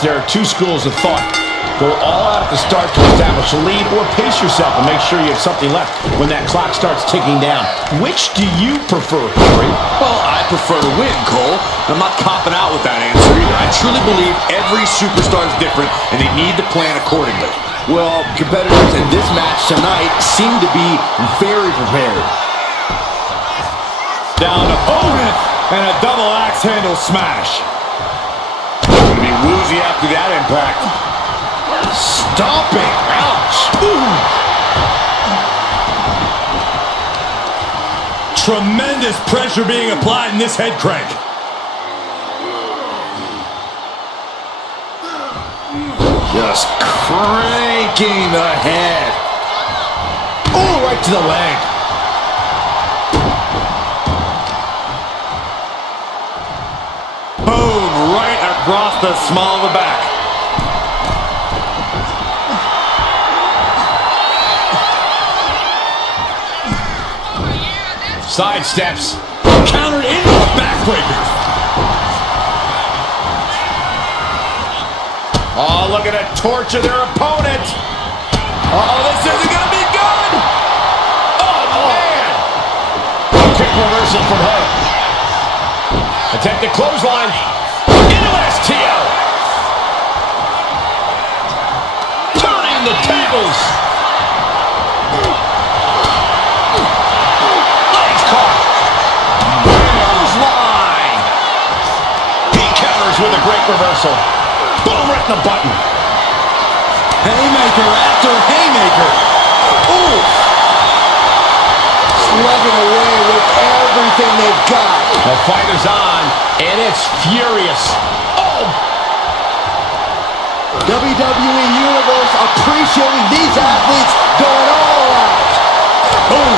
match, there are two schools of thought. Go all out at the start to establish a lead, or pace yourself and make sure you have something left when that clock starts ticking down. Which do you prefer, Corey? Well, I prefer to win, Cole. I'm not copping out with that answer either. I truly believe every superstar is different, and they need to plan accordingly. Well, competitors in this match tonight seem to be very prepared. Down opponent, and a double axe handle smash. Going to be woozy after that impact. Stomping. Ouch. Ooh. Tremendous pressure being applied in this head crank. Just cranking the head. Oh, right to the leg. Boom, right across the small of the back. Side steps. Countered into a backbreaker. Oh, look at it torture their opponent. Uh-oh, this isn't going to be good. Oh, man. Quick reversal from her. Attempted clothesline. Into STO. Turning the tables. Legs caught. Clothesline. He counters with a great reversal. Boom, right in the button. Haymaker after haymaker. Ooh. Slugging away with everything they've got. The fight is on, and it's furious. Oh! WWE Universe appreciating these athletes going all out. Boom.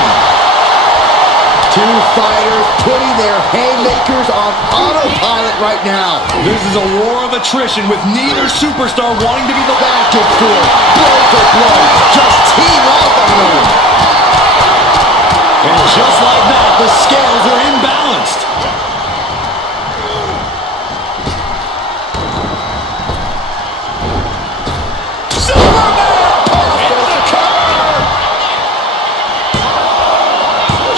Two fighters putting their haymakers on autopilot right now. This is a war of attrition with neither superstar wanting to be the Back and forth, blow for blow, just team up on them. And just like that, the scales are imbalanced. Superman! Into the cover!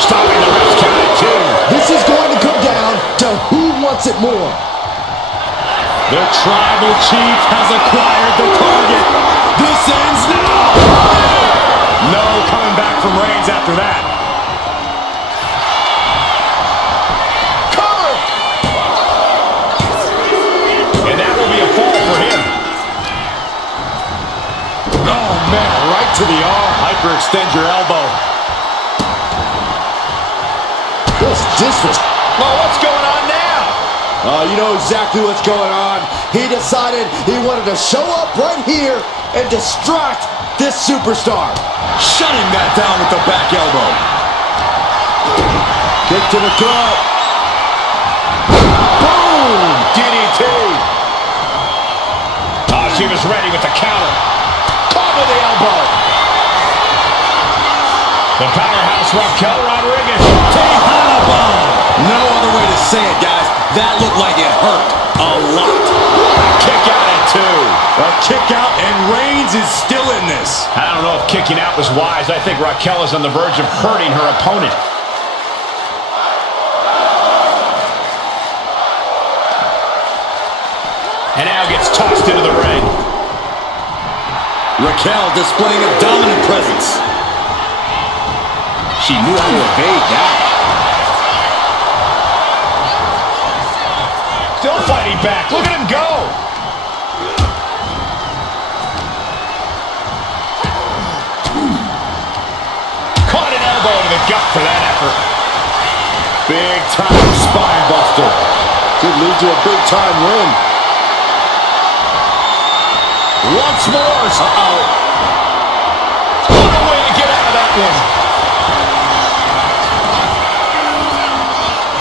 Stopping the rest count at 2. This is going to come down to who wants it more. The tribal chief has acquired the target. This ends now. No coming back from Reigns after that. Cover! And that will be a fall for him. Oh, man, right to the arm. Hyperextend your elbow. This was... Well, what's going on now? You know exactly what's going on. He decided he wanted to show up right here and distract this superstar. Shutting that down with the back elbow. Kick to the gut. Boom! DDT. Oh, she was ready with the counter. Caught with the elbow. The powerhouse Raquel Rodriguez. Tejana bomb. No other way to say it, guys. That looked like it hurt a lot. Kick out at 2. A kick out, and Reigns is still in this. I don't know if kicking out was wise. I think Raquel is on the verge of hurting her opponent. And now gets tossed into the ring. Raquel displaying a dominant presence. She knew how to evade that. Still fighting back. Look at him go. Caught an elbow to the gut for that effort. Big time spine buster. Could lead to a big time win. Once more. Uh-oh. What a way to get out of that one.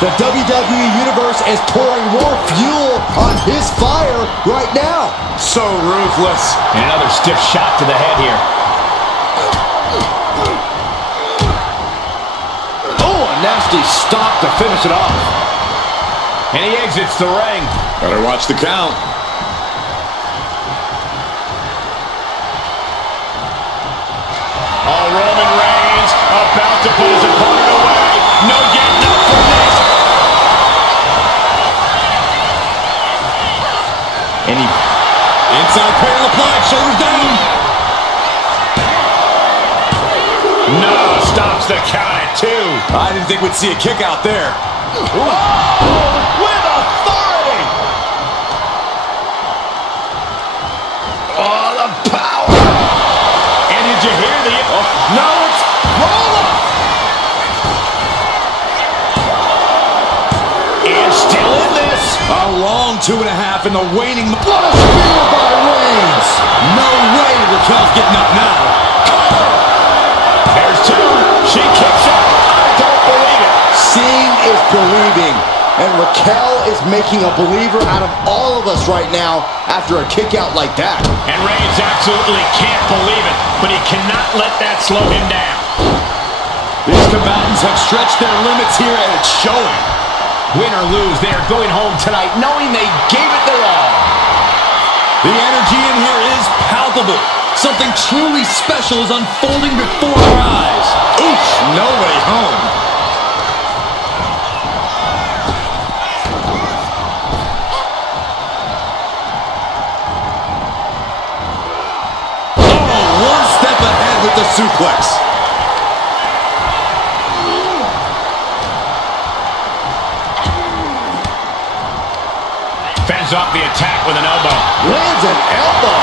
The WWE Universe is pouring more fuel on his fire right now. So ruthless. And another stiff shot to the head here. Oh, a nasty stop to finish it off. And he exits the ring. Better watch the count. Oh, Roman Reigns about to put his opponent away. No getting up from this. And he inside parallel applied, shoulders down. No, stops the count at 2. I didn't think we'd see a kick out there. Whoa, with authority. Oh, the power. And did you hear the... Oh, no, it's roll up. And still in this. A long 2.5 in the waning. What a spear by Reigns! No way Raquel's getting up now. There's 2. She kicks out. I don't believe it. Seeing is believing. And Raquel is making a believer out of all of us right now after a kick out like that. And Reigns absolutely can't believe it, but he cannot let that slow him down. These combatants have stretched their limits here, and it's showing. Win or lose, they are going home tonight knowing they gave it their all. The energy in here is palpable. Something truly special is unfolding before our eyes. Oof, no way home. Oh, one step ahead with the suplex. Fends off the attack with an elbow. Lands an elbow.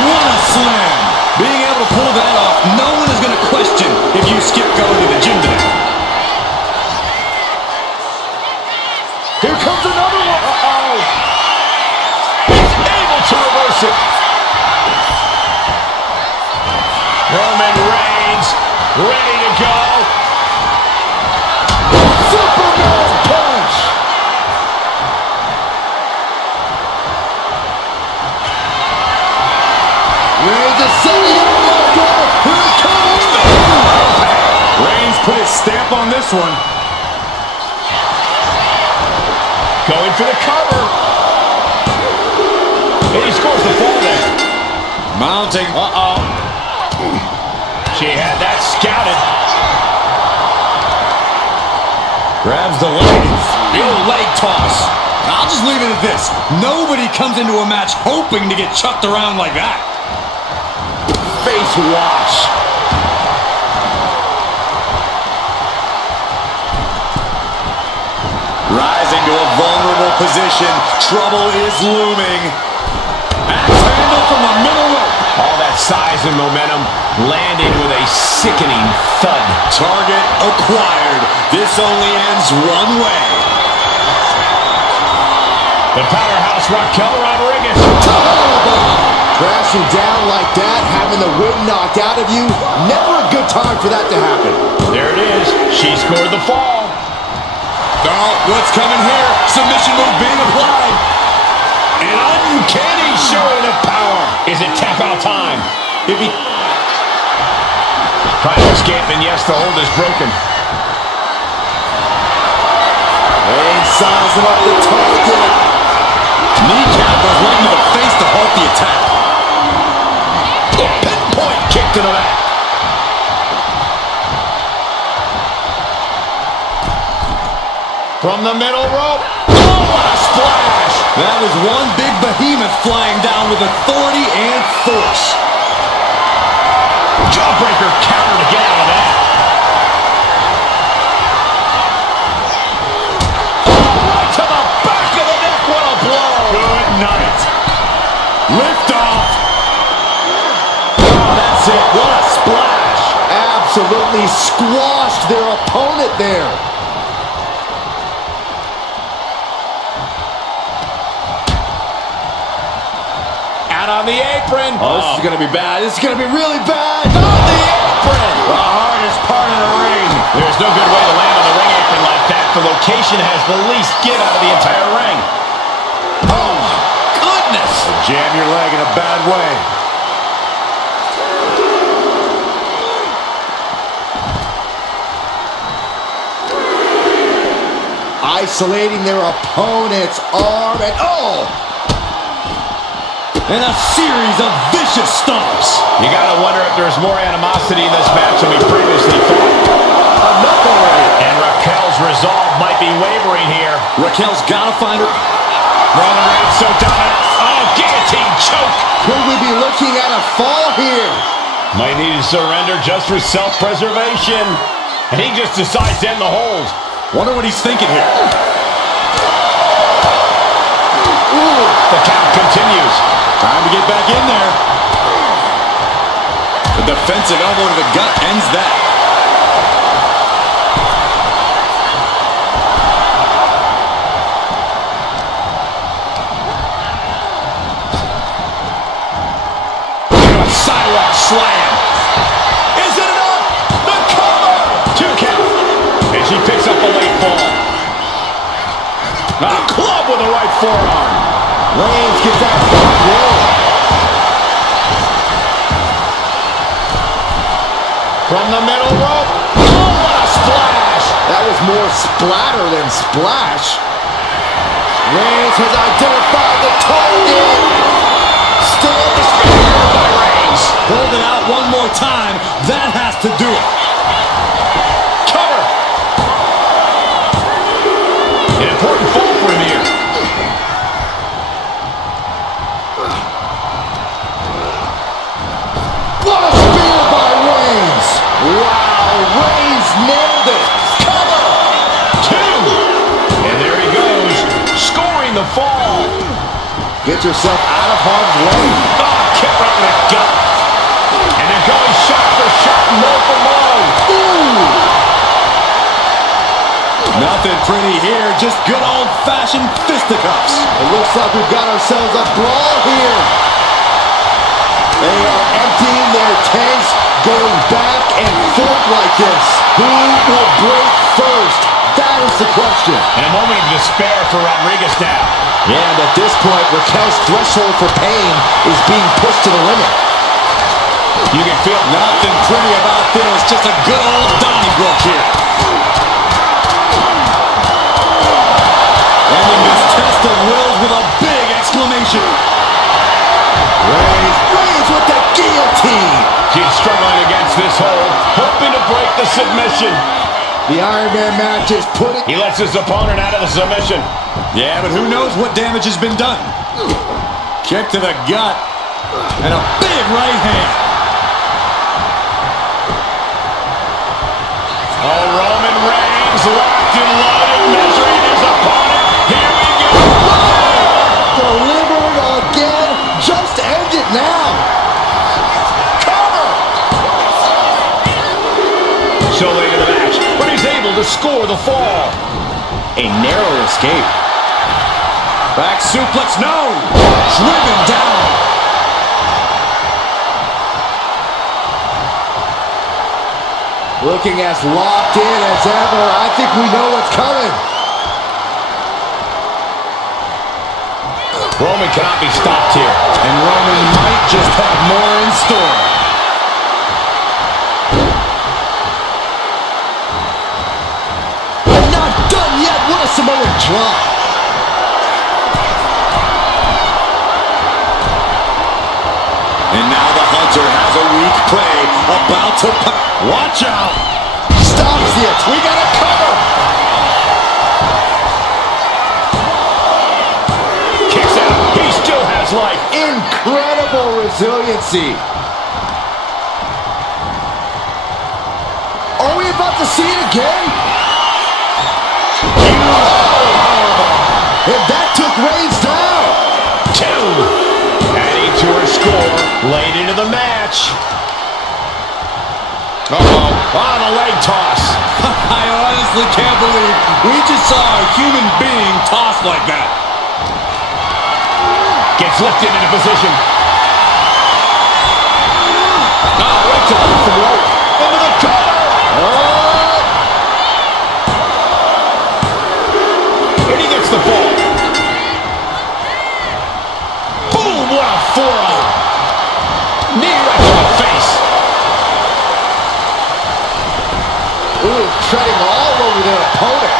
What a slam! Being able to pull that off, no one is going to question if you skip going to the gym today. Here comes another one. Uh-oh. He's able to reverse it. Roman Reigns ready to go. Superman punch. Reigns is setting up Michael. Here it comes. Reigns put his stamp on this one. Going for the cover. And he scores the fall there. Mounting. Uh-oh. She had that scouted. Grabs the leg. The old leg toss. I'll just leave it at this. Nobody comes into a match hoping to get chucked around like that. Face wash. Rising to a vulnerable position. Trouble is looming. Axe handle from the middle rope. All that size and momentum landing with a sickening thud. Target acquired. This only ends one way. The powerhouse Raquel Rodriguez. Crashing down like that, having the wind knocked out of you, never a good time for that to happen. There it is. She scored the fall. Oh, what's coming here? Submission move being applied. An uncanny showing of power. Is it tap out time? If he... Trying to escape, and yes, the hold is broken. Reigns sizing up the target. Kneecap goes right into the face to halt the attack. A pinpoint kick to the back. From the middle rope. Oh, what a splash. That was one big behemoth flying down with authority and force. Jawbreaker counter to get out of that. Oh, right to the back of the neck. What a blow. Good night. Lift off. Oh, that's it. What a splash. Absolutely squashed their opponent there. On the apron. Oh, this is going to be bad. This is going to be really bad. On the apron. The hardest part of the ring. There's no good way to land on the ring apron like that. The location has the least give out of the entire ring. Oh, my goodness. Jam your leg in a bad way. Isolating their opponent's arm and oh! And a series of vicious stomps. You gotta wonder if there's more animosity in this match than we previously thought. Enough already. And Raquel's resolve might be wavering here. Raquel's gotta find her. Roman Reigns so dominant. Oh, guillotine choke. Could we be looking at a fall here? Might need to surrender just for self-preservation. And he just decides to end the hold. Wonder what he's thinking here. Ooh, the count continues. Time to get back in there. The defensive elbow to the gut ends that. Sidewalk slam. Is it enough? The cover. 2 count. And she picks up the late fall. A club with the right forearm. Reigns gets out of the roll. From the middle rope. Oh, what a splash. That was more splatter than splash. Reigns has identified the target. Still disfigured by Reigns. Hold it out one more time. That has to do it. Cover. An important fall for him here. What a spear by Reigns. Wow, Reigns nailed it. Cover. 2. And there he goes, scoring the fall. Get yourself out of harm's way. Oh, kick right in the gut. And they're going shot for shot, low for low. Ooh. Nothing pretty here. Just good old-fashioned fisticuffs. It looks like we've got ourselves a brawl here. They are emptying their tanks, going back and forth like this. Who will break first? That is the question. And a moment of despair for Rodriguez now. And at this point, Raquel's threshold for pain is being pushed to the limit. You can feel Nothing pretty about this. Just a good old Donnybrook here. Ending this test of wills with a big exclamation. Reigns with the guillotine. She's struggling against this hold, hoping to break the submission. The Iron Man match is putting... He lets his opponent out of the submission. Yeah, but who knows what damage has been done. Kick to the gut. And a big right hand. Oh, Roman Reigns locked and loaded, measuring his opponent. Here we go. Delivered again. Just end it now. Cover. So late in the match, but he's able to score the fall. A narrow escape. Back suplex, no! Driven down. Looking as locked in as ever. I think we know what's coming. Roman cannot be stopped here. And Roman might just have more in store. Not done yet. What a Samoan drop. And now the Hunter has a weak prey about to... Watch out! Stops it. We got a cover. Kicks out. He still has life. Incredible resiliency. Are we about to see it again? And that took Reigns down. 2. Adding to her score late into the match. Uh-oh. On a leg toss. I honestly can't believe we just saw a human being tossed like that. Gets lifted into position. Oh, right to the rope. Into the cover. And he gets the fall. Boom, what a forearm. Knee right to the face. Ooh, treading all over their opponent.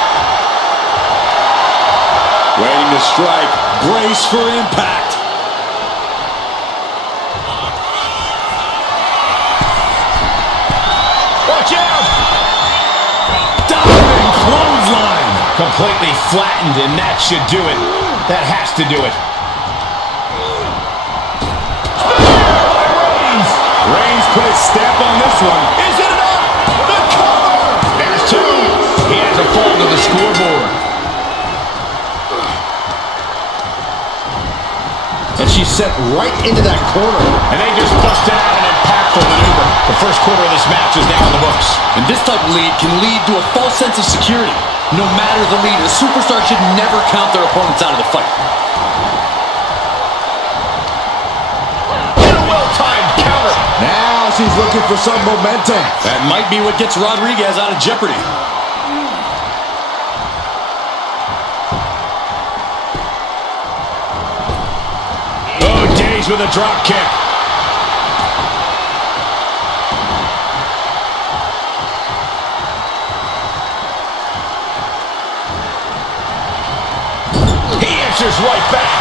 Waiting to strike. Brace for impact. completely flattened, and that should do it. That has to do it. Reigns put his stamp on this one. Is it enough? The cover! There's two. He has a fall to the scoreboard. And she's set right into that corner. And they just busted out an impactful maneuver. The first quarter of this match is now in the books. And this type of lead can lead to a false sense of security. No matter the lead, a superstar should never count their opponents out of the fight. And a well-timed counter. Now she's looking for some momentum. That might be what gets Rodriguez out of jeopardy. Oh, Days with a drop kick. He answers right back.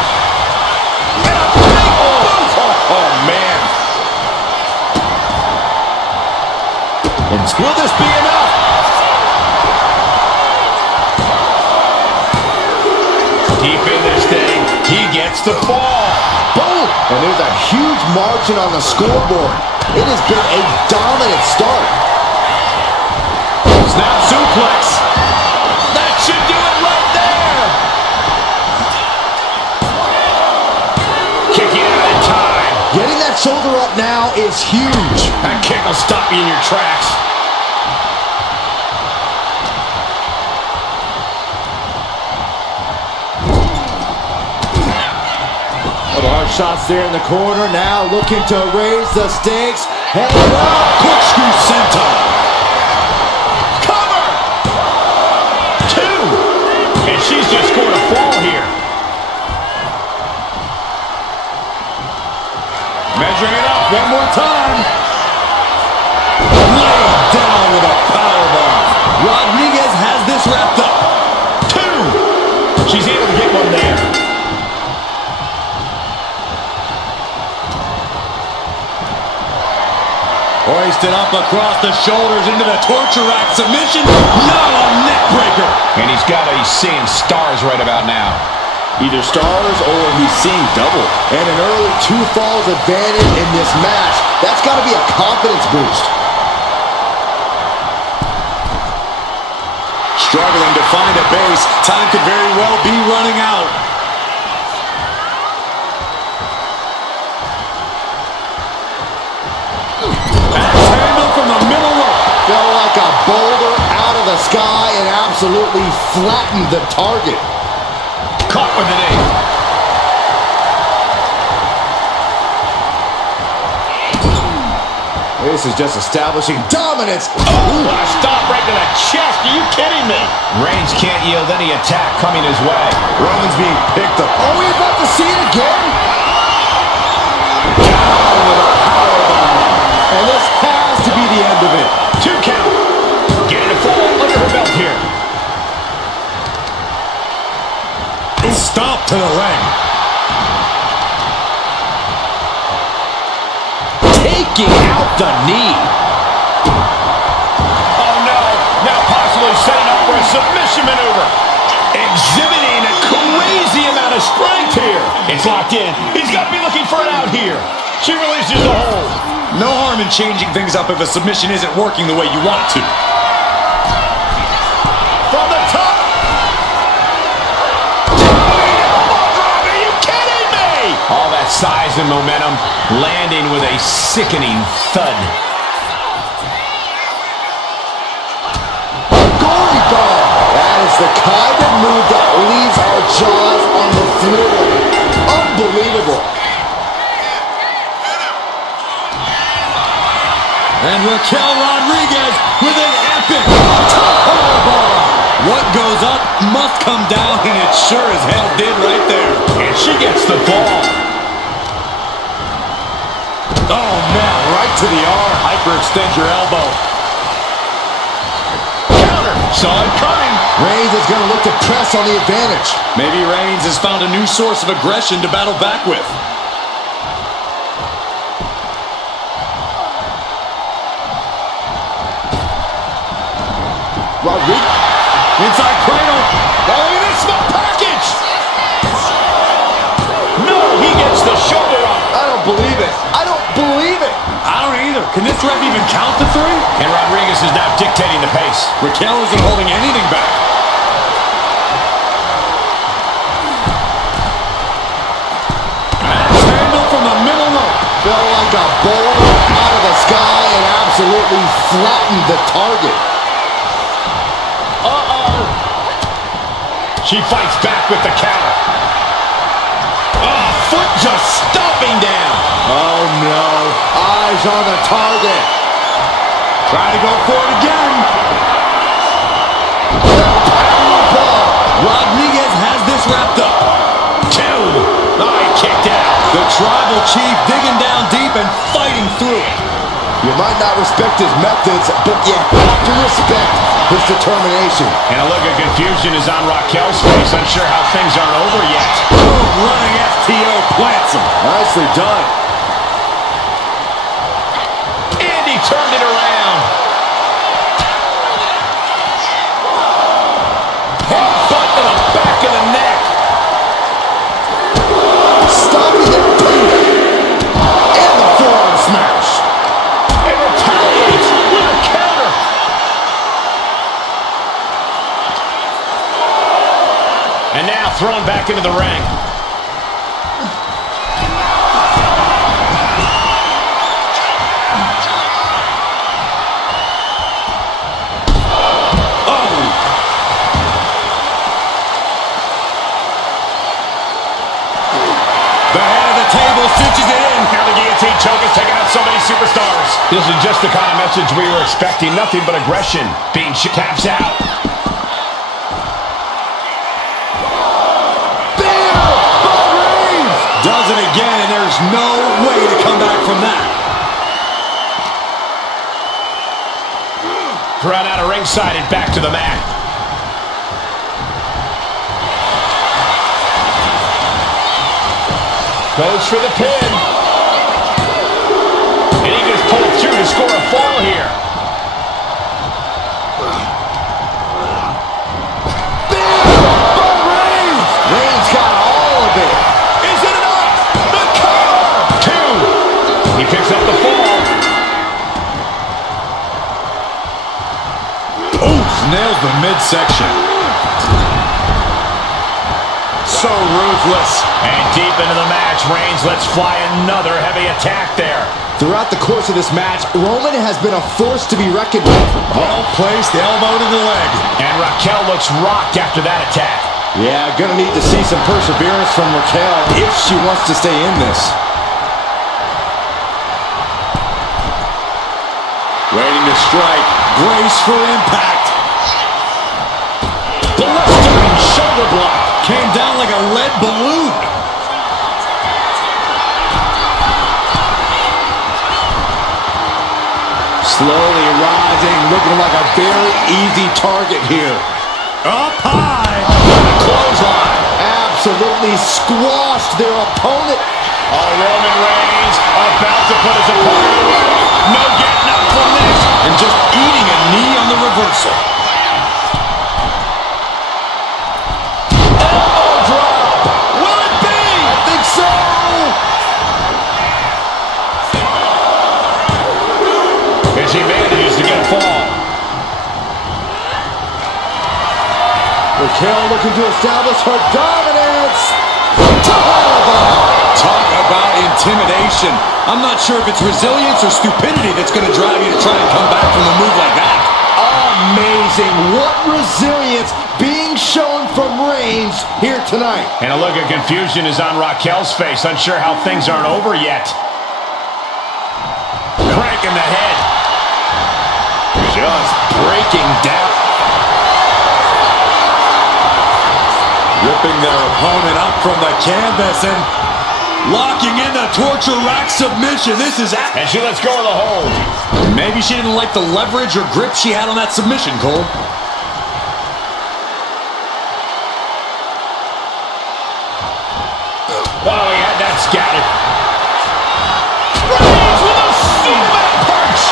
And a big boot. Oh, man. And will this be enough? Deep in this thing, he gets the fall. Boom! And there's a huge margin on the scoreboard. It has been a dominant start. Snap suplex. That should do it right there. Kicking out in time. Getting that shoulder up now is huge. That kick will stop you in your tracks. Hard shots there in the corner. Now looking to raise the stakes. Head up. Corkscrew senton. Cover. Two. And she's just scored a fall here. Measuring it up one more time. Laid down with a powerbomb. Rodriguez has this wrapped up. Two. She's able to get one there. Hoisted up across the shoulders into the torture rack submission. Not a neck breaker. And he's seeing stars right about now. Either stars or he's seeing double. And an early 2 falls advantage in this match. That's got to be a confidence boost. Struggling to find a base. Time could very well be running out. Fell like a boulder out of the sky and absolutely flattened the target. Caught with an knee. This is just establishing dominance. Oh, a stop right to the chest. Are you kidding me? Reigns can't yield any attack coming his way. Roman's being picked up. Are we about to see it again? Down with a powerbomb. And this has to be the end of it. 2 count. Getting a fall under her belt here. Stop to the leg. Taking out the knee. Oh, no. Now possibly setting up for a submission maneuver. Exhibiting a crazy amount of strength here. It's locked in. He's got to be looking for it out here. She releases the hold. No harm in changing things up if a submission isn't working the way you want it to. From the top. Are you kidding me? All that size and momentum landing with a sickening thud. Gory bomb. That is the kind of move that leaves our jaws on the floor. Unbelievable. And Raquel Rodriguez with an epic powerbomb. What goes up must come down, and it sure as hell did right there. And she gets the fall. Oh, man, right to the arm. Hyperextend your elbow. Counter. Saw it coming. Reigns is going to look to press on the advantage. Maybe Reigns has found a new source of aggression to battle back with. Rodriguez. Inside cradle. Oh, Can this ref even count the 3? And Rodriguez is now dictating the pace. Raquel isn't holding anything back. Max handle from the middle rope. Fell like a boulder out of the sky and absolutely flattened the target. She fights back with the counter. Oh, foot just stomping down. Oh no, eyes on the target. Trying to go for it again. Powerbomb. Rodriguez has this wrapped up. 2. Oh, he kicked out. The Tribal Chief digging down deep and fighting through it. You might not respect his methods, but you have to respect his determination. And a look of confusion is on Raquel's face, unsure how things aren't over yet. Boom, running FTO plants him. Nicely done. And he turned it around. Headbutt to the back of the neck. Stopping it, and the forearm smash. And retaliates with a counter. And now thrown back into the ring. Cinches it in. Now the guillotine choke is taking out so many superstars. This is just the kind of message we were expecting. Nothing but aggression. Being taps out. Does it again, and there's no way to come back from that. Thrown out of ringside and back to the mat. Goes for the pin. And he just pulled through to score a fall here. Reigns got all of it. Is it enough? The cover! 2. He picks up the fall. Oof, nails the midsection. So ruthless. And deep into the match, Reigns lets fly another heavy attack there. Throughout the course of this match, Roman has been a force to be reckoned with. Well-placed elbow to the leg. And Raquel looks rocked after that attack. Yeah, gonna need to see some perseverance from Raquel if she wants to stay in this. Waiting to strike. Brace for impact. Blistering shoulder block. Came down like a lead balloon. Slowly rising, looking like a very easy target here. Up high. Clothesline. Absolutely squashed their opponent. Oh, Roman Reigns about to put his opponent away. No getting up from this. And just eating a knee on the reversal. As he manages to get a fall. Raquel looking to establish her dominance. Talk about intimidation. I'm not sure if it's resilience or stupidity that's going to drive you to try and come back from a move like that. Amazing. What resilience being shown from Reigns here tonight. And a look of confusion is on Raquel's face, unsure how things aren't over yet. Crank in the head. Just breaking down. Ripping their opponent up from the canvas and locking in the torture rack submission. This is And she lets go of the hold. Maybe she didn't like the leverage or grip she had on that submission, Cole. Oh, he had that scouted. Reigns with a Superman punch.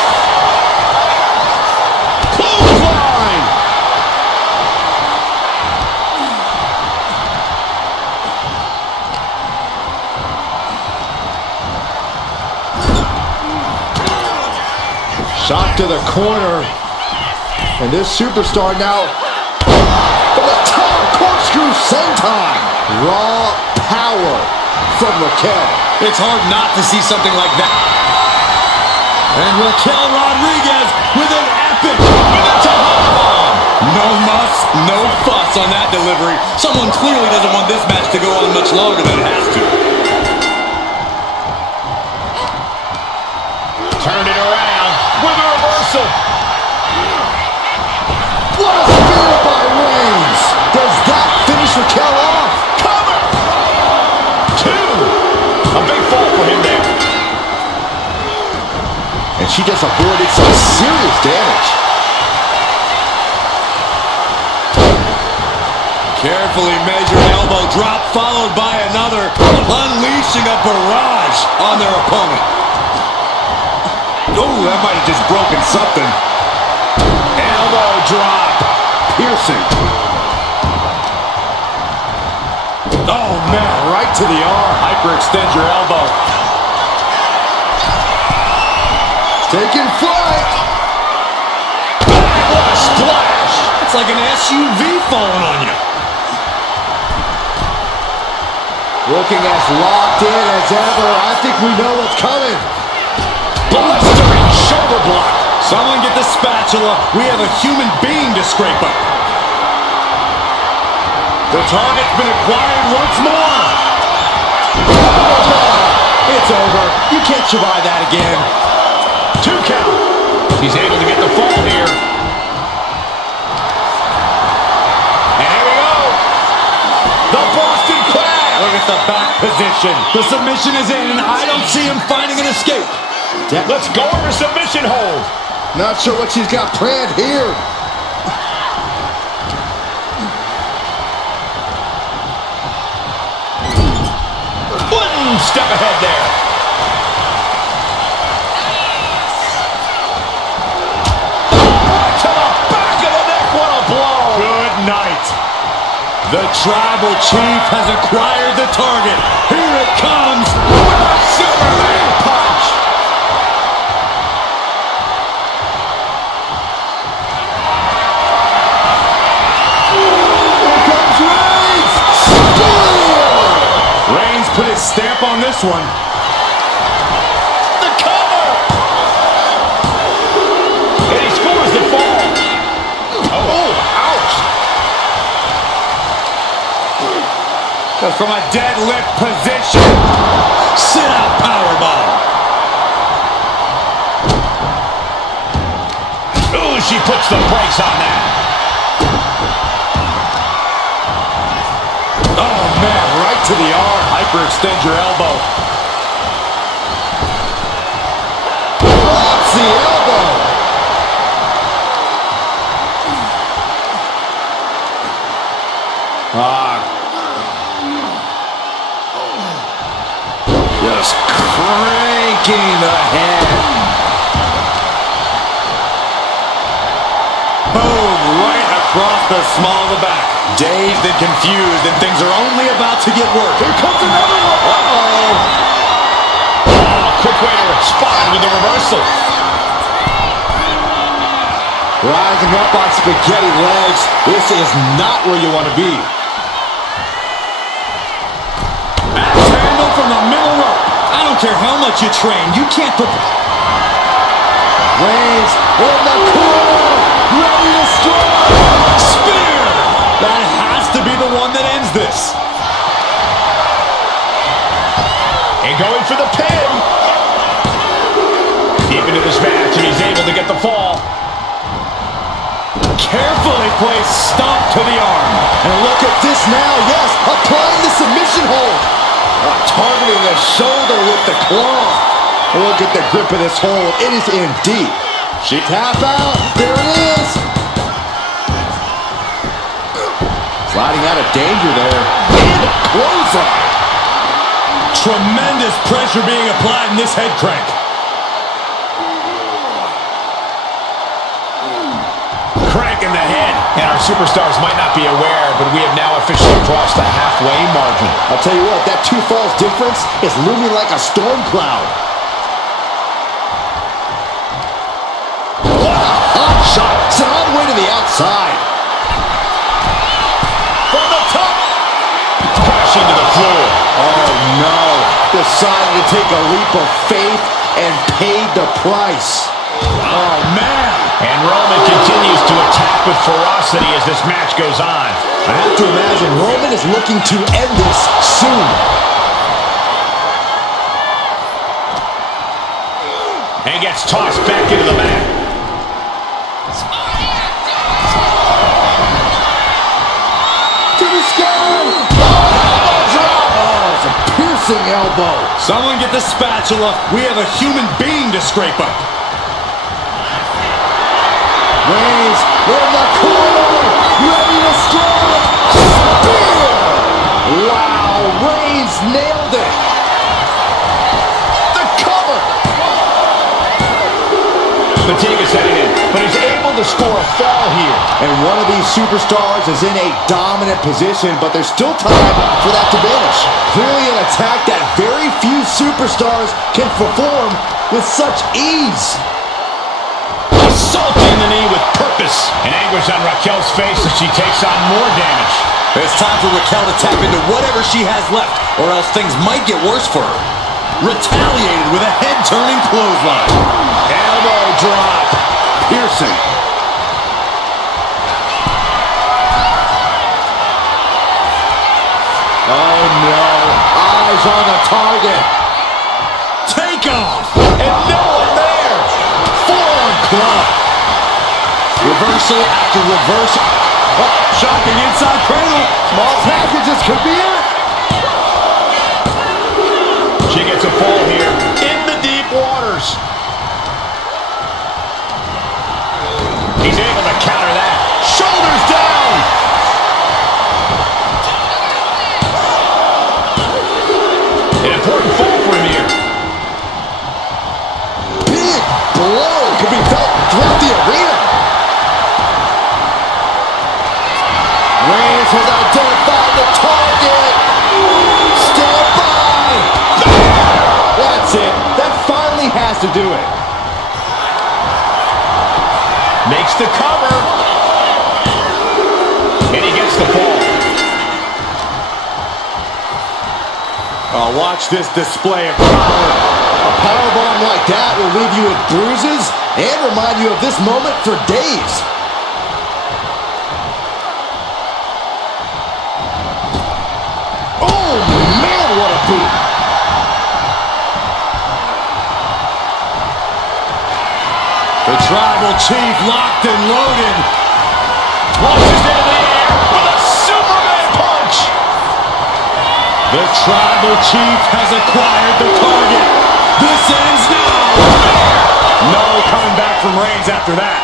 Clothesline. Shot to the corner. And this superstar now from the top, corkscrew senton. Raw power from Raquel. It's hard not to see something like that. And Raquel Rodriguez with an epic bomb. No muss, no fuss on that delivery. Someone clearly doesn't want this match to go on much longer than it has to. Turned it around with a reversal. What a spear by Reigns. Does that finish Raquel off? Cover! 2. A big fall for him there. And she just avoided some serious damage. Carefully measured elbow drop followed by another, unleashing a barrage on their opponent. Oh, that might have just broken something. Elbow drop. Piercing. Oh, man, right to the arm. Hyperextend your elbow. Taking flight. What a splash. It's like an SUV falling on you. Looking as locked in as ever. I think we know what's coming. Blistering shoulder block. Someone get the spatula. We have a human being to scrape up. The target's been acquired once more. It's over. You can't survive that again. 2 count. He's able to get the fall here. And here we go. The Boston Crab. Look at the back position. The submission is in, and I don't see him finding an escape. Let's go over submission hold. Not sure what she's got planned here. One step ahead there. To the back of the neck. What a blow. Good night. The Tribal Chief has acquired the target. Here it comes. Superman punch. Here comes Reigns. Reigns put his stamp on this one. The cover. And he scores the fall. Oh, ouch. From a deadlift position. Sit-out powerbomb. Ooh, she puts the brakes on that. Oh, man, right to the arm. Hyperextend your elbow. Drops the elbow. Just cranking the head. Boom, right across the small of the back. Dazed and confused, and things are only about to get worse. Here comes another one. Uh-oh. Oh, quick way to respond with a reversal. Rising up on spaghetti legs. This is not where you want to be. Axe handle from the middle rope. I don't care how much you train, you can't prepare. Reigns in the corner. Ready to strike. Spear! That has to be the one that ends this. And going for the pin. Deep into this match, and he's able to get the fall. Carefully placed stomp to the arm. And look at this now. Yes, applying the submission hold. Targeting the shoulder with the claw. Look at the grip of this hold. It is in deep. She tap out. There it is. Sliding out of danger there. And a clothesline. Tremendous pressure being applied in this head crank. Crank in the head. And our superstars might not be aware, but we have now officially crossed the halfway margin. I'll tell you what, that 2 falls difference is looming like a storm cloud. to the outside. From the top. Crashing to the floor. Oh, no. Decided to take a leap of faith and paid the price. Oh, man. And Roman continues to attack with ferocity as this match goes on. I have to imagine Roman is looking to end this soon. And he gets tossed back into the mat. To the sky! Elbow drop! Oh, it's a piercing elbow. Someone get the spatula. We have a human being to scrape up. Reigns in the corner, ready to strike. Spear! Wow, Reigns nailed it. The cover. Fatigue is setting in, but he's able to score a fall here. And one of these superstars is in a dominant position, but there's still time for that to vanish. Clearly an attack that very few superstars can perform with such ease. Assaulting the knee with purpose. And anguish on Raquel's face as she takes on more damage. It's time for Raquel to tap into whatever she has left, or else things might get worse for her. Retaliated with a head-turning clothesline. Elbow drop. Piercing. Oh no. Eyes on the target. Take off. And no one there. Forearm club. Reversal after reversal. Oh, shocking inside cradle. Small packages could be it. She gets a fall here in the deep waters. He's able to counter that. Shoulders down. An important fall for him here. Big blow could be felt throughout the arena. Reigns has identified the target. Stand by. That's it. That finally has to do it. Makes the cover. And he gets the fall. Oh, watch this display of power. A powerbomb like that will leave you with bruises and remind you of this moment for days. Oh, man, what a boot. The Tribal Chief locked and loaded. Launches into the air with a Superman punch. The Tribal Chief has acquired the target. This ends now. No coming back from Reigns after that.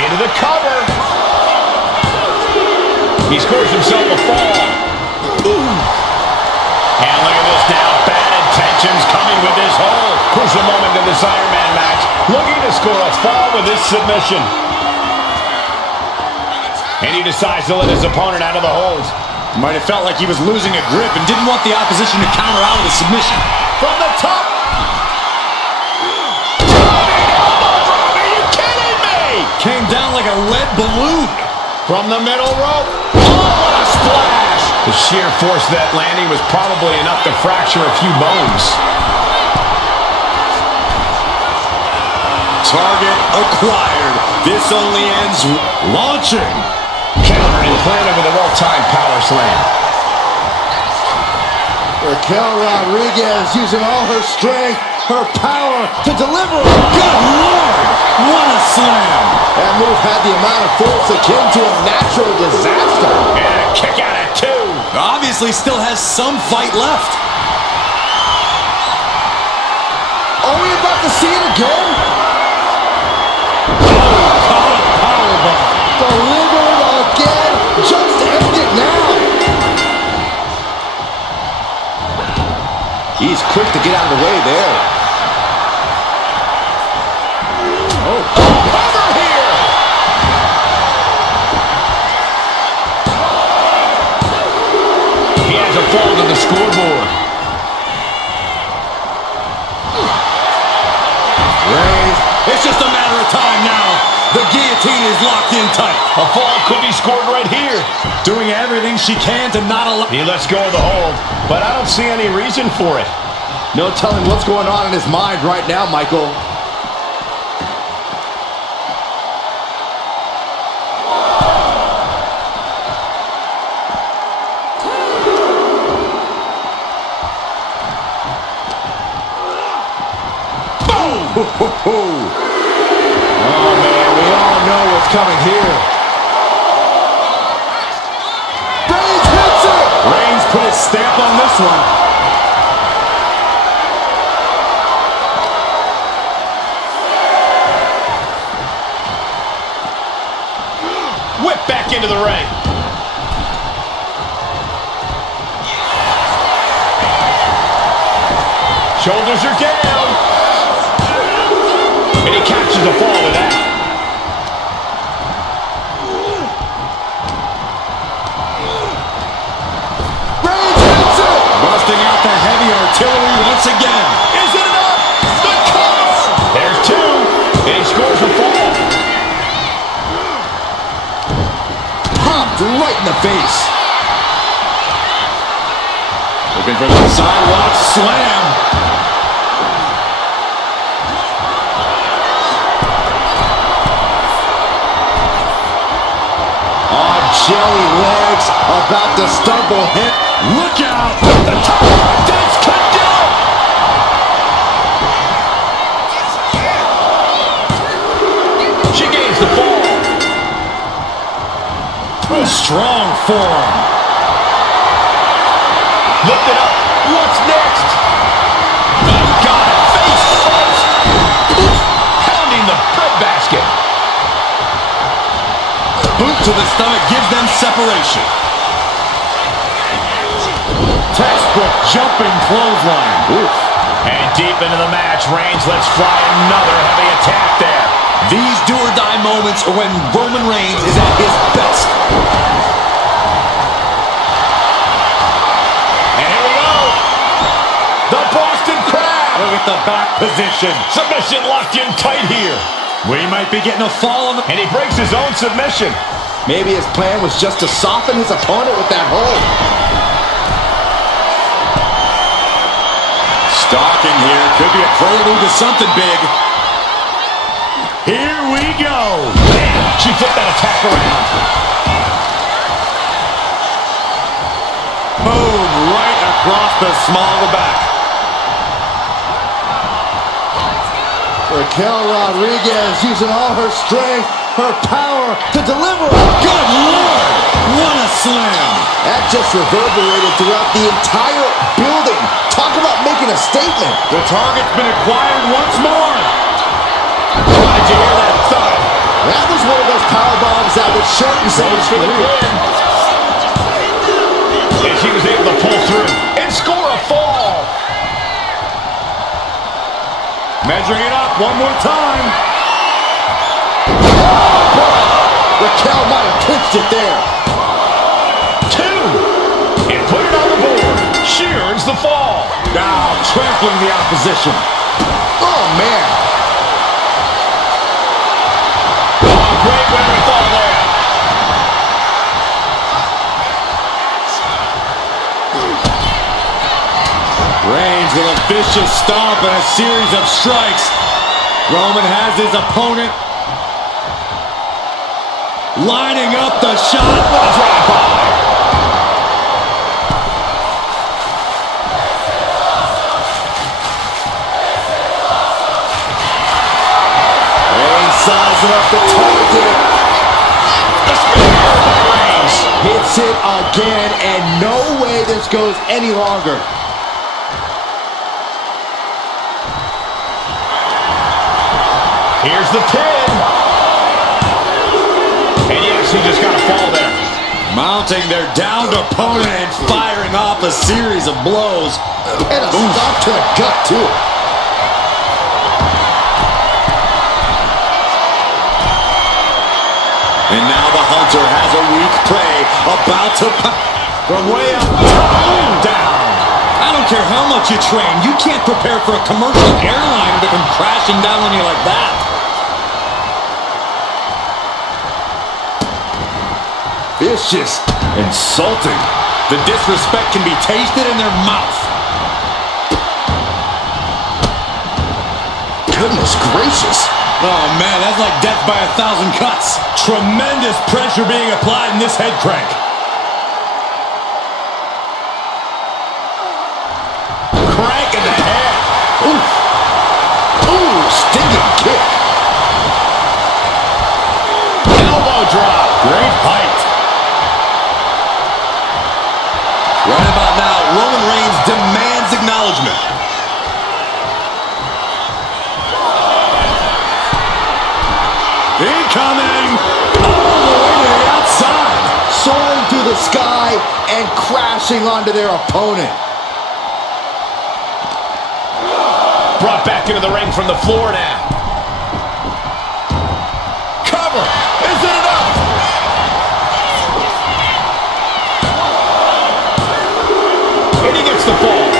Into the cover. He scores himself a fall. Ooh. And look at this now. Bad intentions coming with this hold. Crucial moment in this Iron Man match. Looking to score a fall with this submission. And he decides to let his opponent out of the hold. Might have felt like he was losing a grip and didn't want the opposition to counter out of the submission. From the top. Are you kidding me? Came down like a lead balloon. From the middle rope. Oh, what a splash. The sheer force of that landing was probably enough to fracture a few bones. Target acquired. This only ends launching. Countering, planted with a well-timed power slam. Raquel Rodriguez using all her strength, her power to deliver. Good Lord! What a slam! That move had the amount of force akin to a natural disaster. And a kick out at two. Obviously still has some fight left. Are we about to see it again? Powerbomb. Delivered again. Just end it now. He's quick to get out of the way there. Oh, Cover here. He has a fall to the scoreboard. Reigns is locked in tight. A fall could be scored right here. Doing everything she can to not allow... He lets go of the hold, but I don't see any reason for it. No telling what's going on in his mind right now, Michael. Oh, man, we all know what's coming here. Reigns hits it! Reigns put his stamp on this one. Whip back into the ring. Shoulders are down. And he catches a fall with that. Reigns hits it! Busting out the heavy artillery once again. Is it enough? The cover! There's two. And he scores a fall. Popped right in the face. Looking for the sidewalk slam. Jelly legs about to stumble him. Look out! The top. This could do it. She gains the fall. A strong forearm. Lift it up. What's next? Oh, God. Face first. Pounding the breadbasket. Boot to the stomach gives them separation. Textbook jumping clothesline. Oof. And deep into the match, Reigns lets fly another heavy attack there. These do-or-die moments are when Roman Reigns is at his best. And here we go. The Boston Crab. Look at the back position. Submission locked in tight here. We might be getting a fall on the... And he breaks his own submission. Maybe his plan was just to soften his opponent with that hold. Stalking here could be a prelude to something big. Here we go. Bam! She flipped that attack around. Boom, right across the small of the back. Raquel Rodriguez using all her strength, her power to deliver a Good Lord! What a slam! That just reverberated throughout the entire building. Talk about making a statement. The target's been acquired once more. How did you hear that thud? That was one of those power bombs that would shorten Goes someone's for the career. pin. And she was able to pull through and score a fall. Measuring it up one more time. Raquel might have clinched it there. Two. And put it on the board. She earns the fall. Now trampling the opposition. Oh, man. Oh, great wherewithal there. Reigns with a vicious stomp and a series of strikes. Roman has his opponent lining up the shot. What a drive-by. Reigns sizing up the target. The spear by Reigns. Hits it again, and no way this goes any longer. Here's the pin. And yes, he just got a fall there. Mounting their downed opponent and firing off a series of blows. And a stop to the gut, too. And now the Hunter has a weak prey about to... From way up top, down. I don't care how much you train, you can't prepare for a commercial airline to come crashing down on you like that. vicious, insulting. The disrespect can be tasted in their mouth. Goodness gracious. Oh, man, that's like death by 1,000 cuts. Tremendous pressure being applied in this head crank. Crank in the head. Oof. Ooh, stinging kick. Elbow drop. Great height. Right about now, Roman Reigns demands acknowledgement. Incoming. All the way to the outside. Soaring through the sky and crashing onto their opponent. Brought back into the ring from the floor now. Cover. Is it enough? And he gets the fall.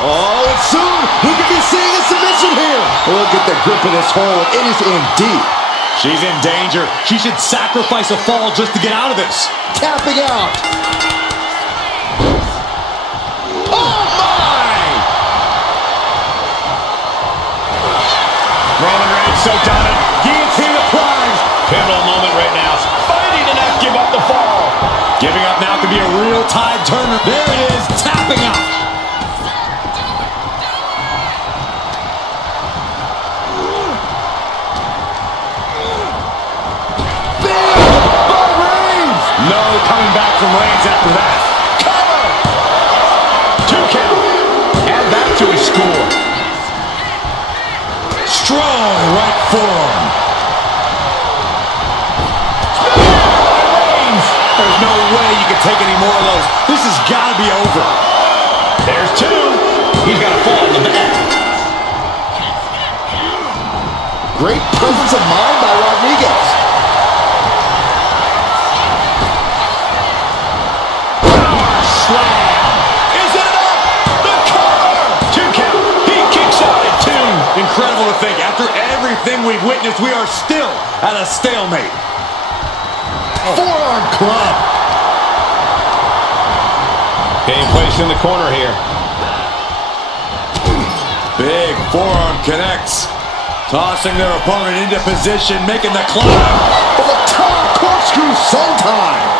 Oh, and soon we could be seeing a submission here. Look at the grip of this hold. It is in deep. She's in danger. She should sacrifice a fall just to get out of this. Tapping out. Oh, my! Roman Reigns so dominant. Guillotine applied. Pivotal moment right now. Fighting to not give up the fall. Giving up now could be a real tide turner. There it is, tapping out. No coming back from Reigns after that. Cover! 2 count. Add that to his score. Strong right forearm. Reigns. There's no way you can take any more of those. This has got to be over. There's 2. He's got a fall in the back. Great presence of mind by Rodriguez. Is it enough? The cover! 2 count. He kicks out at 2. Incredible to think, after everything we've witnessed, we are still at a stalemate. Forearm club. Being placed in the corner here. Big forearm connects. Tossing their opponent into position, making the climb. For the top corkscrew sometime.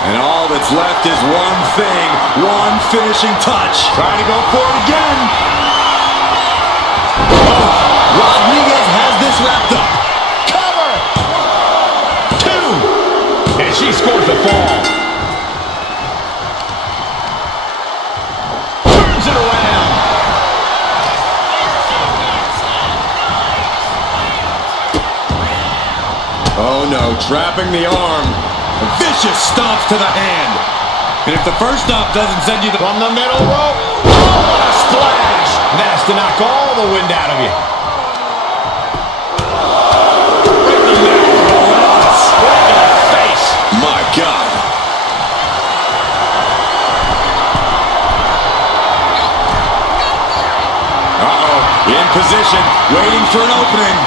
And all that's left is one thing, one finishing touch. Trying to go for it again. Oh, Rodriguez has this wrapped up. Cover! 2. And she scores the fall. Turns it around. Oh no, trapping the arm. Vicious stomps to the hand. And if the first stomp doesn't send you From the middle rope. Oh, what a splash. That's to knock all the wind out of you. right in the middle, relentless. Right in the face. My God. Uh-oh, in position, waiting for an opening.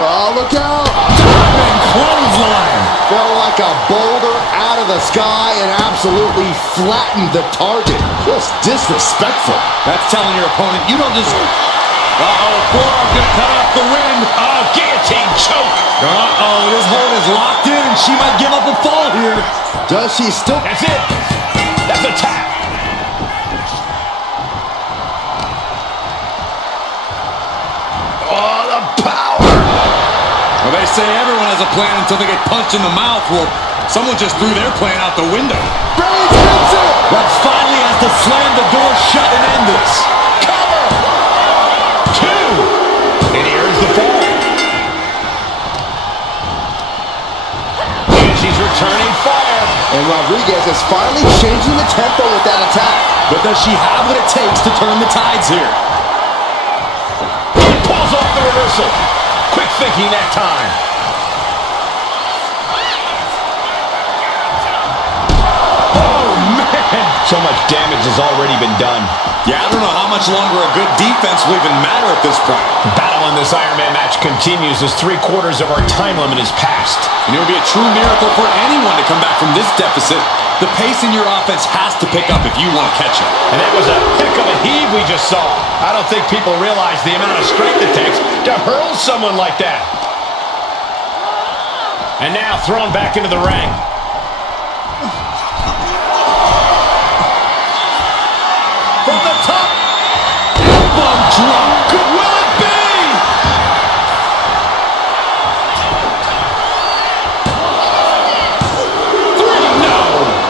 Oh, look out. Diving clothesline. Fell like a boulder out of the sky and absolutely flattened the target. Just disrespectful. That's telling your opponent you don't deserve. Uh-oh, forearm gonna cut off the wind. Oh, guillotine choke. Uh-oh, this hold is locked in and she might give up a fall here. Does she still? That's it. That's a tap. Oh, the power. Well, they say everyone has a plan until they get punched in the mouth. Well, someone just threw their plan out the window. Reigns hits it. But finally has to slam the door shut and end this. Cover. 2. And he earns the fall. And she's returning fire. And Rodriguez is finally changing the tempo with that attack. But does she have what it takes to turn the tides here? Pulls off the reversal. Quick thinking that time. Oh, man. So much damage has already been done. Yeah, I don't know how much longer a good defense will even matter at this point. Battle in this Iron Man match continues as 3/4 of our time limit is passed. And it would be a true miracle for anyone to come back from this deficit. The pace in your offense has to pick up if you want to catch it. And that was a heck of a heave we just saw. I don't think people realize the amount of strength it takes to hurl someone like that. And now thrown back into the ring. From the top. Elbow drop. Will it be? Three. No.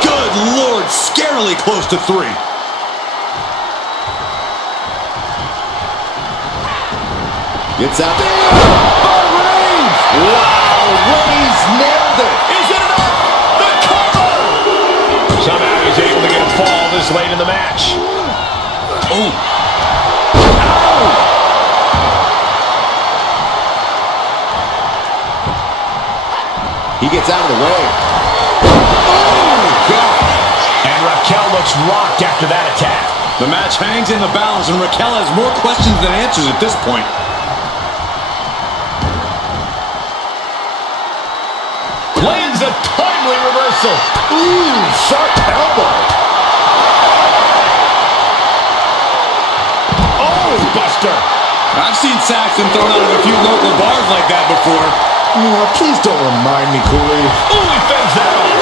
Good Lord. Scarily close to 3. Gets out there. By Reigns. Wow. Reigns nailed it. Is it enough? The cover. Somehow he's able to get a fall this late in the match. Oh. He gets out of the way. Oh, God. And Raquel looks rocked after that attack. The match hangs in the balance, and Raquel has more questions than answers at this point. Lands a timely reversal. Ooh, sharp elbow. Oh, Buster. I've seen Saxton thrown out of a few local bars like that before. Oh, please don't remind me, Cooley. Oh, he fends that off.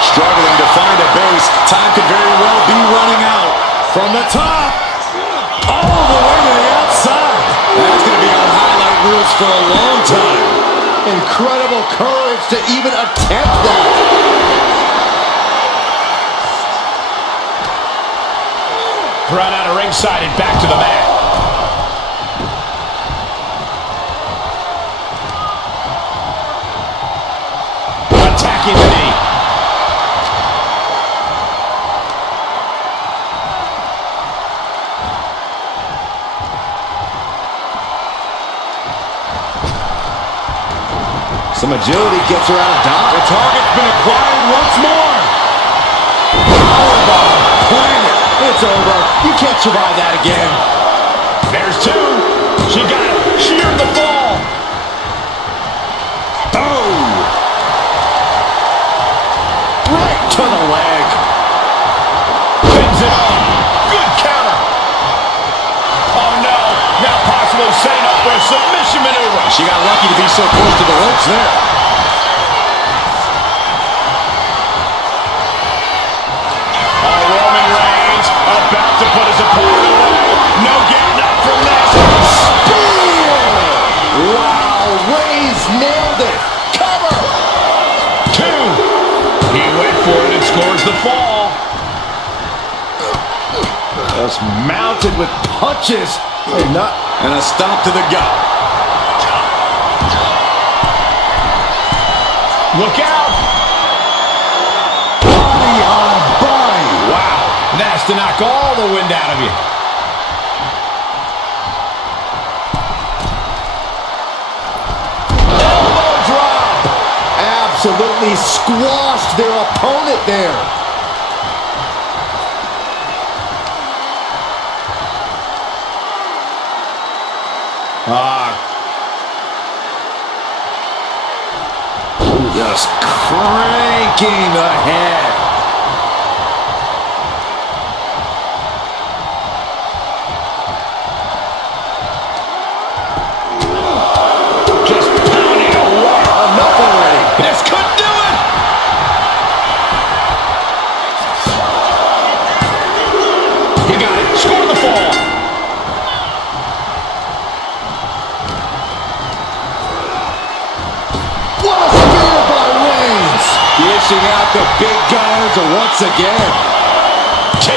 Struggling to find a base. Time could very well be running out. From the top. All the way to the outside. That's going to be on highlight reels for a long time. Incredible courage to even attempt that. Thrown out of ringside and back to the mat. Attacking the knee. Some agility gets her out of dodge. The target's been acquired once more. Powerbomb. Planet. It's over. You can't survive that again. There's 2. She got it. Sheared the fall. Oh. Right to the leg. Pins it on. Good counter. Oh, no. Now possibly setting up for a submission maneuver. She got lucky to be so close to the ropes there. Roman Reigns about to put his opponent away. No getting up from this. Spear. Wow. Reigns nailed it. Cover. 2. He went for it and scores the fall. Just mounted with punches. And a stomp to the gut. Look out. Body on body. Wow. That's to knock all the wind out of you. Elbow drop. Absolutely squashed their opponent there. Just cranking the head. Just pounding away. Enough already. This could do it. He got it. Score the fall. What a spear by Reigns. Dishing out the big guns once again. 2.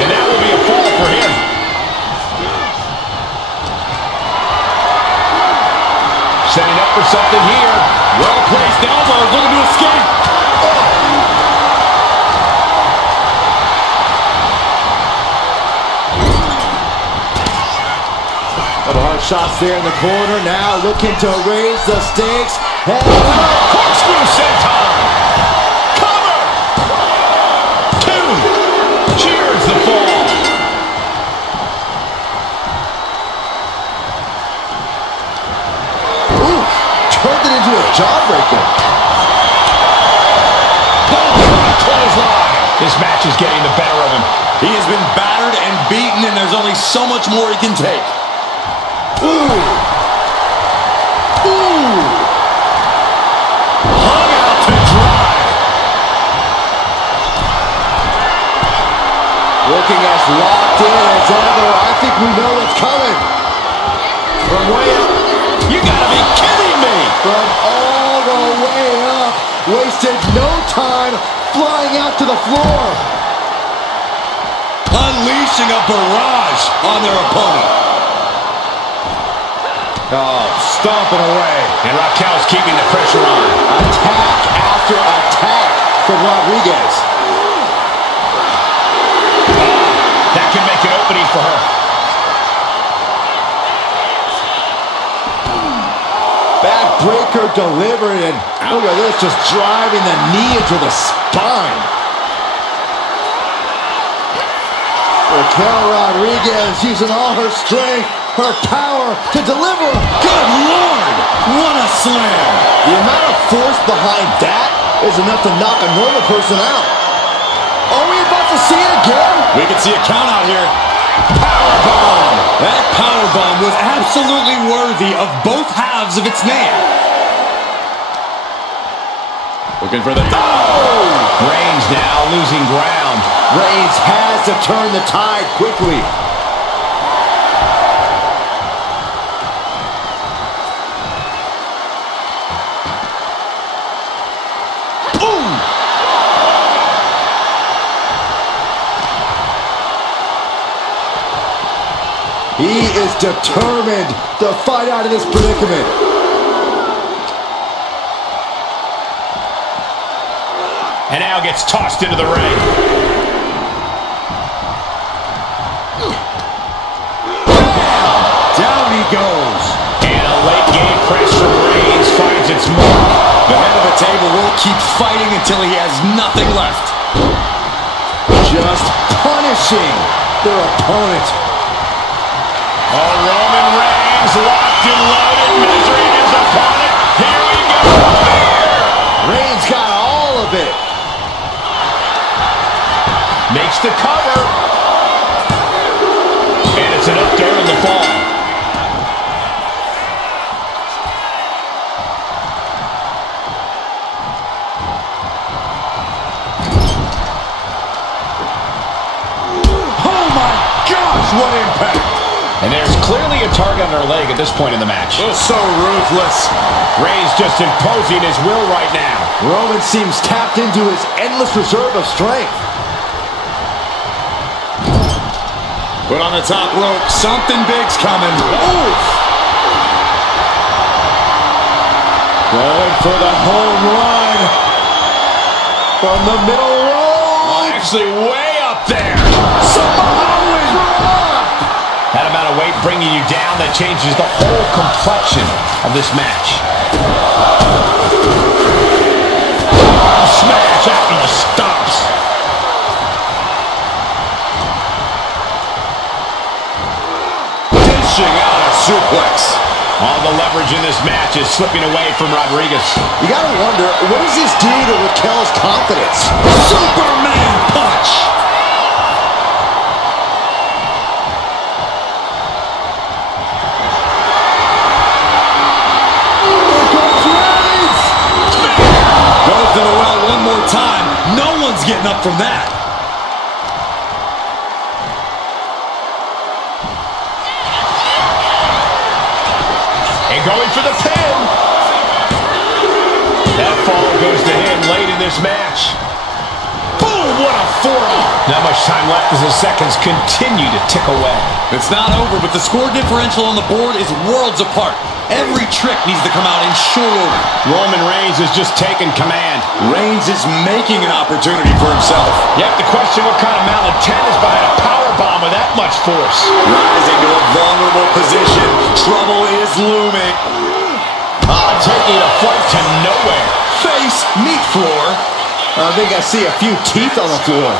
And that will be a fall for him. Setting up for something here. Well-placed elbow, looking to escape. Couple hard shots there in the corner. Now looking to raise the stakes Head. Corkscrew senton. Cover. 2. Cheers the fall. Ooh, turned it into a jawbreaker. Clothesline. This match is getting the better of him. He has been battered and beaten, and there's only so much more he can take. Ooh. Ooh. Hung out to dry. Looking as locked in as ever. I think we know what's coming. From way up. You gotta be kidding me. From all the way up. Wasted no time flying out to the floor. Unleashing a barrage on their opponent. Oh, stomping away. And Raquel's keeping the pressure on. Attack after attack from Rodriguez. That can make an opening for her. Backbreaker delivered, and look at this, just driving the knee into the spine. Raquel Rodriguez using all her strength, her power to deliver. Good Lord! What a slam! The amount of force behind that is enough to knock a normal person out. Are we about to see it again? We can see a count out here. Powerbomb! That powerbomb was absolutely worthy of both halves of its name. Looking for the... Oh! Reigns now losing ground. Reigns has to turn the tide quickly. Boom! He is determined to fight out of this predicament. And now gets tossed into the ring. Down he goes. And a late game press from Reigns finds its mark. The head of the table will keep fighting until he has nothing left. Just punishing their opponent. Oh, Roman Reigns locked and loaded, measuring his opponent. Here we go. Reigns got all of it. Makes the cover. And it's enough to earn the fall. Oh my gosh, what impact. And there's clearly a target on her leg at this point in the match. Oh, so ruthless. Reigns just imposing his will right now. Roman seems tapped into his endless reserve of strength. Put on the top rope. Something big's coming. Oof. Going for the home run. From the middle row. Actually way up there. Samoan drop. That amount of weight bringing you down, that changes the whole complexion of this match. Smash after the stops. Dishing out a suplex. All the leverage in this match is slipping away from Rodriguez. You gotta wonder, what does this do to Raquel's confidence? Superman punch. Goes to the well one more time. No one's getting up from that. And going for the pin. That fall goes to him late in this match. Boom, what a forearm. Not much time left as the seconds continue to tick away. It's not over, but the score differential on the board is worlds apart. Every trick needs to come out in short order. Roman Reigns has just taken command. Reigns is making an opportunity for himself. You have to question what kind of malintent is behind a powerbomb with that much force. Rising to a vulnerable position. Trouble is looming. Oh, taking a flight to nowhere. Face, meat floor. I think I see a few teeth on the floor.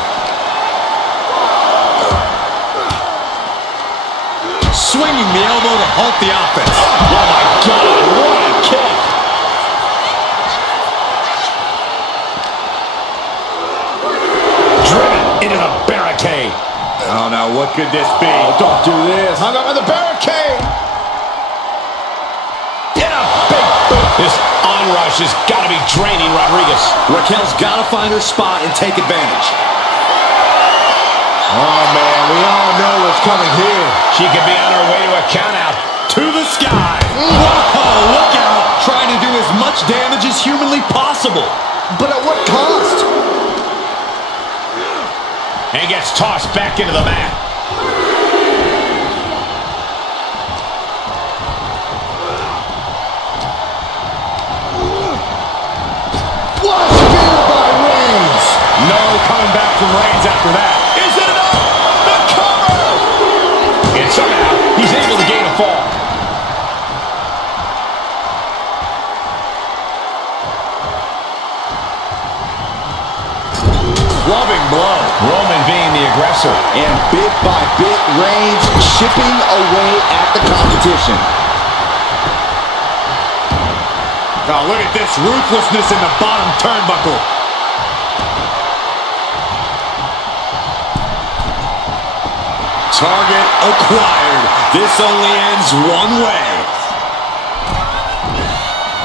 Swinging the elbow to halt the offense. Oh my God, what a kick. Driven into the barricade. Oh, now what could this be? Oh, don't do this. Hung up on the barricade. In a big boot. This onrush has got to be draining Rodriguez. Raquel's got to find her spot and take advantage. Oh, man, we all know what's coming here. She could be on her way to a countout. To the sky. Whoa, look out. Trying to do as much damage as humanly possible. But at what cost? And gets tossed back into the mat. What a spear by Reigns. No coming back from Reigns after that. Is it enough? The cover! And somehow, he's able to gain a fall. Loving blow. Roman being the aggressor. And bit by bit, Reigns chipping away at the competition. Oh, look at this ruthlessness in the bottom turnbuckle. Target acquired. This only ends one way.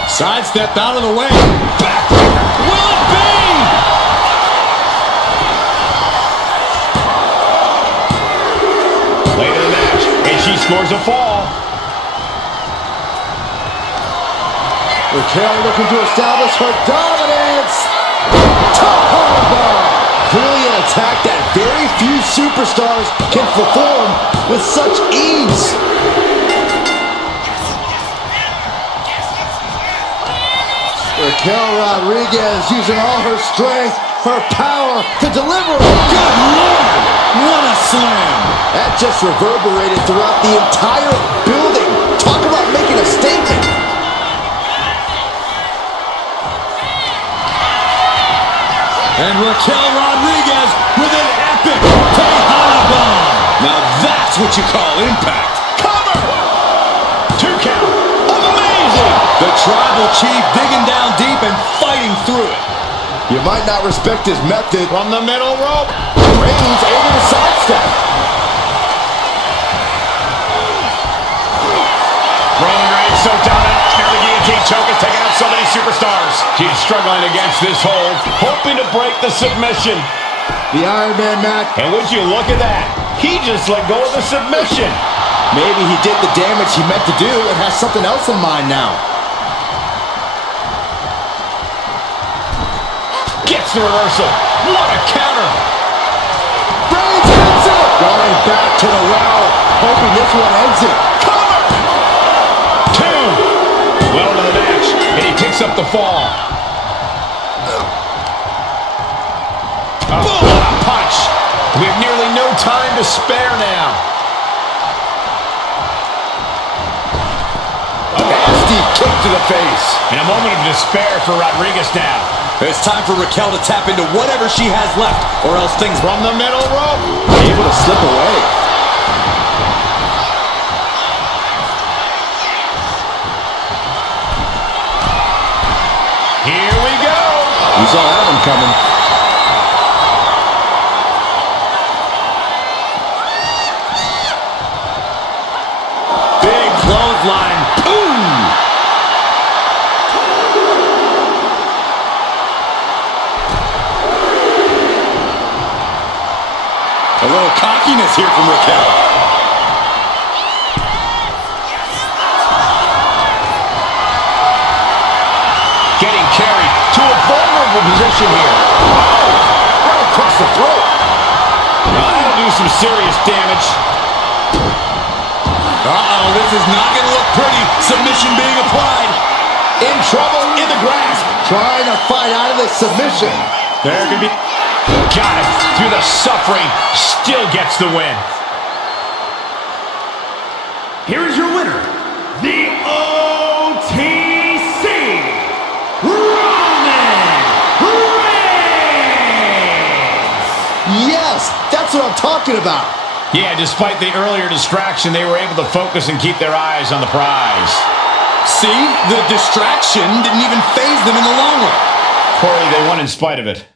Sidestep out of the way. Backbreaker. Will it be? Late in the match, and she scores a fall. Raquel looking to establish her dominance. Top bomb. Clearly an attack that very few superstars can perform with such ease. Raquel Rodriguez using all her strength, her power to deliver. Good Lord! What a slam! That just reverberated throughout the entire building. Talk about making a statement. And Raquel Rodriguez with an epic Tejana bomb. Now that's what you call impact. Cover! 2 count. Amazing! The tribal chief digging down deep and fighting through it. You might not respect his method. From the middle rope. Reigns able to sidestep. Roman Reigns so dominant. Now the guillotine choke is taking out so many superstars. She's struggling against this hold, hoping to break the submission. The Iron Man match. And would you look at that? He just let go of the submission. Maybe he did the damage he meant to do and has something else in mind now. Gets the reversal. What a counter. Reigns hits it. Going back to the well, hoping this one ends it. Cover! 2. Well into the match, and he picks up the fall. Oh, what a punch. We have nearly no time to spare now. A nasty kick to the face. And a moment of despair for Rodriguez now. It's time for Raquel to tap into whatever she has left, or else things From the middle rope. Able to slip away. Here we go. You saw that one coming. big clothesline. Boom! A little cockiness here from Raquel. Getting carried to a vulnerable position here. Right across the throat. Now that'll do some serious damage. Uh-oh, this is not going to look pretty. Submission being applied. In trouble, in the grasp. Trying to fight out of this submission. There could be... Got it. Through the suffering, still gets the win. Here is your winner, the OTC Yes, that's what I'm talking about. Yeah, despite the earlier distraction, they were able to focus and keep their eyes on the prize. See, the distraction didn't even faze them in the long run. Corey, they won in spite of it.